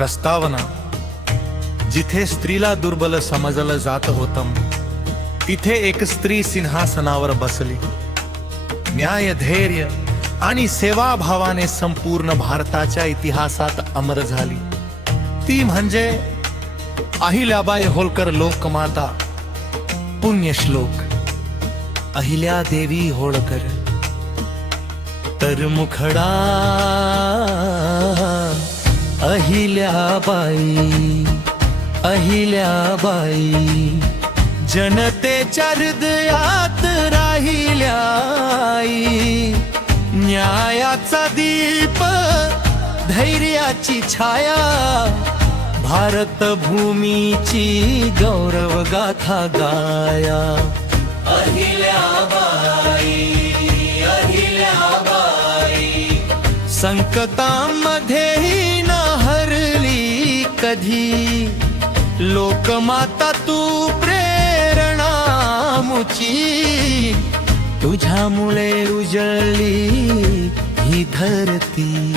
प्रस्तावना जिथे स्त्रीला दुर्बल समजलं जात होतं तिथे एक स्त्री सिंहासनावर बसली. न्याय, धैर्य आणि सेवाभावाने संपूर्ण भारताच्या इतिहासात अमर झाली. ती म्हणजे अहिल्याबाई होळकर, लोकमाता. पुण्यश्लोक अहिल्यादेवी होळकर. तर मुखडा अहिल्याबाई, अहिल्याबाई जनतेच्या हृदयात राहिल्या आई. न्यायाचा दीप, धैर्याची छाया, भारत भूमीची गौरव गाथा गाया. अहिल्याबाई, अहिल्याबाई संकटांमध्येही न हरली कधी. लोकमाता तू प्रेरणा मुची, तुझ्यामुळे उजळली ही धरती.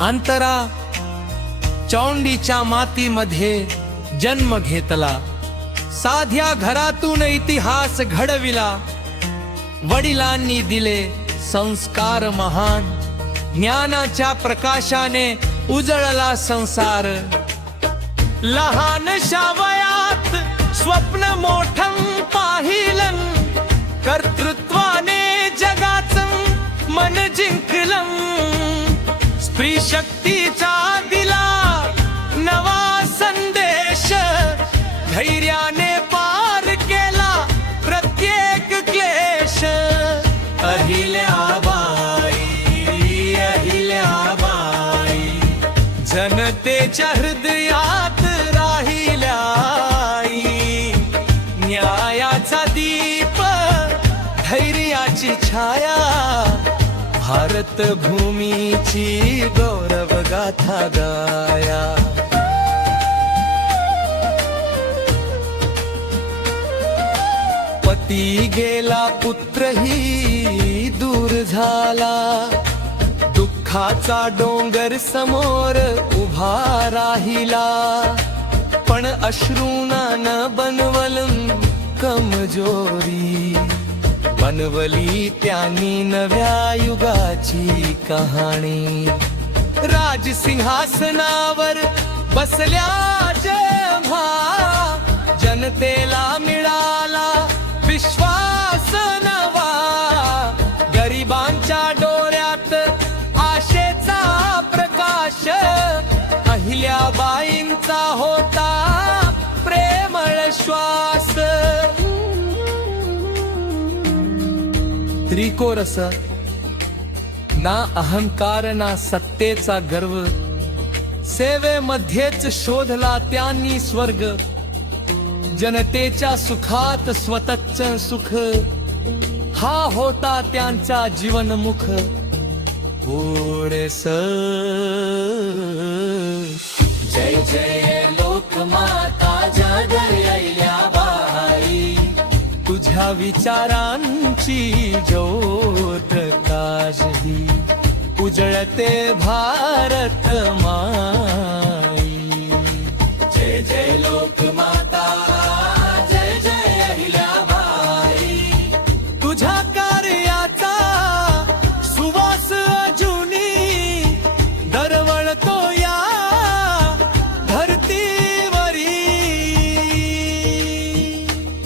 अंतरा चौंडीच्या मातीमध्ये जन्म घेतला. साध्या घरातून इतिहास घडविला. वडिलांनी दिले संस्कार महान. ज्ञानाच्या प्रकाशाने उजळला संसार. लहानशा वयात स्वप्न मोठं पाहिलं. कर्तृत्वाने जगाचं मन जिंकलं. स्त्री शक्तीचा दिला नवा संदेश. धैर्याने पार केला प्रत्येक क्लेश. अहिल्याबाई, अहिल्याबाई जनतेच्या हृदयात राहिल्या आई. न्यायाचा दीप, धैर्याची छाया, भारत भूमीची गौरव गाथा गाया. पती गेला, पुत्रही दूर झाला. दुःखाचा डोंगर समोर उभा राहिला. पण अश्रूना न बनवलं कमजोरी. बनवली त्यांनी नव्या युगाची कहाणी. राजसिंहासनावर बसल्या जेव्हा जनतेला मिळाला विश्वास नवा. गरिबांच्या डोळ्यात आशेचा प्रकाश. अहिल्याबाईंचा होता प्रेमळ श्वास. त्रिकोरस ना अहंकार ना सत्तेचा गर्व. सेवेमध्येच शोधला त्यांनी स्वर्ग. जनतेच्या सुखात स्वतःच सुख, हा होता त्यांचा जीवनमुख. पुढे जय जय लोकमाता जय अहिल्याबाई. तुझ्या विचारांची ज्योत काजही उजळते भारत माई. जय जय लोकमाता जय जय अहिल्याबाई. तुझ्या कार्याचा सुवास अजूनी दरवळतो या धरतीवरी.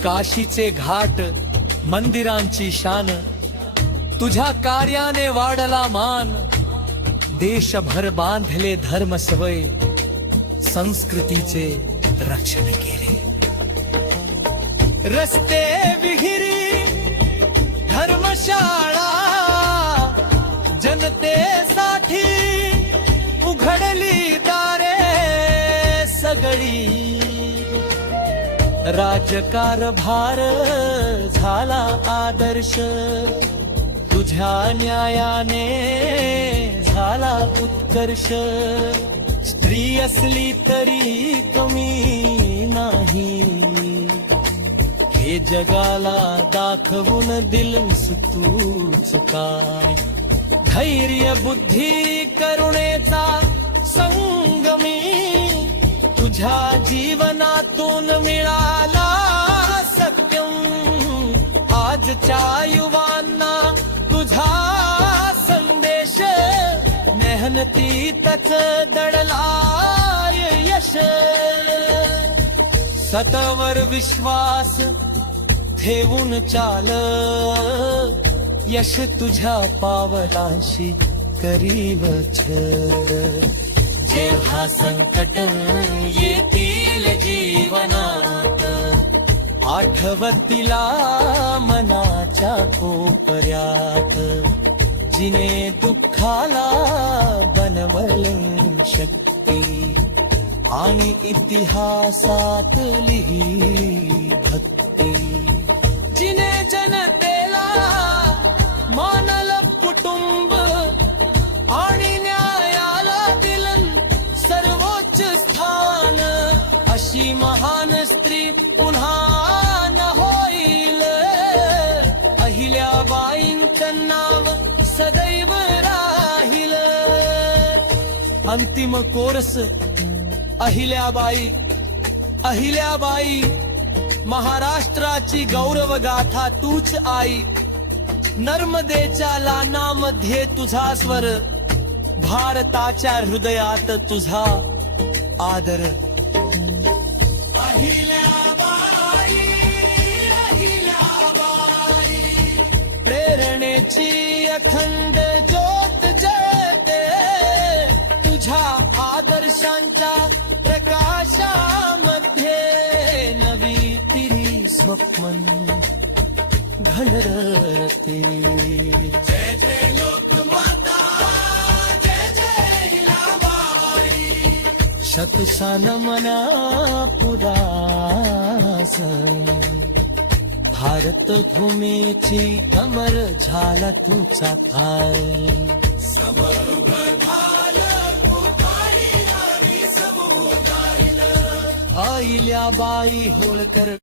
काशीचे घाट, मंदिरांची शान, तुझ्या कार्याने वाढला मान. देशभर बांधले धर्म सवय, संस्कृतीचे रक्षण केले. रस्ते, विहिरी, धर्मशाळा जनतेसाठी उघडली दारे सगळी. राजकारभार झाला आदर्श. तुझ्या न्यायाने झाला उत्कर्ष. स्त्री असली तरी कमी नाही, हे जगाला दाखवून दिलंस तूच काय. धैर्य, बुद्धी, करुणेचा संग जीवनातून मिळाला सत्यम. आजच्या युवांना तुझा संदेश, मेहनतीतच दडलाय यश. सतवर विश्वास ठेवून चाल, यश तुझ्या पावलांशी करील छळ. जेव्हा संकट येतील जीवनात, आठवतीला मनाच्या कोपऱ्यात, जिने दुःखाला बनवले शक्ती आणि इतिहासात लिहिली भक्ती. जिने जनतेला मानलं कुटुंब आणि न्यायाला दिलं सर्वोच्च स्थान, अशी महान स्त्री पुन्हा न होईल. अहिल्याबाईंचं नाव सदैव राहील. अंतिम कोरस अहिल्याबाई. अहिल्याबाई महाराष्ट्राची गौरव गाथा तूच आई. नर्मदेच्या लानामध्ये तुझा स्वर, भारताच्या हृदयात तुझा आदर. अहिल्याबाई, अहिल्याबाई, प्रेरणेची अखंड ज्योत जळते, तुझ्या आदर्शांच्या प्रकाशामध्ये नवी तिरी स्वप्न घडरते. जय जय लोकमाता, जय जय अहिल्याबाई. शतसान मना पुरास, भारत भूमीची अमर झाला तुझा काय. समर उभं झालं पुकारी आणि समोर गायलं. अहिल्याबाई होळकर.